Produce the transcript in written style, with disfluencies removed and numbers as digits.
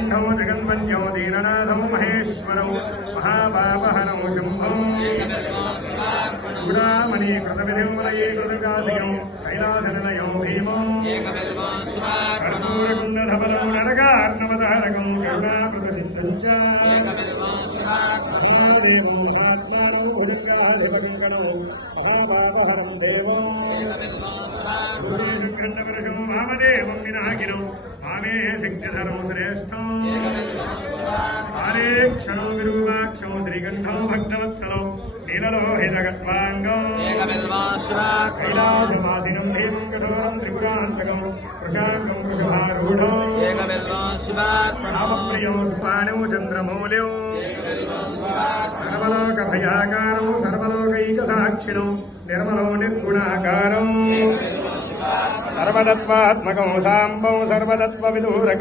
నీలకంఠौ జగన్మన్యौ దీననాథौ మహేశ్వరौ మహాపాపహరौ శంభో చూడామణీకృతవిధిర్మలయీకృతకాశికం కైలాసనిలయో భీమో కర్పూరకుండధబలం నరకార్ణవతారకం కరుణాకృతసిద్ధం చ మహాదేవోత్మానో భుజంగాధిపకంకణో మహాపాపహరం దేవో ఖండవరశం వామదేవం వినాకినం వామే శక్తిధరం శ్రేష్టం ఆరేక్షణం విరూపాక్షం శ్రీగంధం భక్తవత్సలం నీలలోహితగత్వాంగం కైలాసవాసినం దేవం కఠోరం త్రిపురాంతకం కృషాంగం వృషభారూఢం రామప్రియం స్వానౌ చంద్రమౌల్యౌ సర్వలోకభయాకారం సర్వలోకైకసాక్షిణం నిర్మలో నిర్గుణాకారం సర్వతత్వాత్మకం సాంబం సర్వతత్వ విదూరకం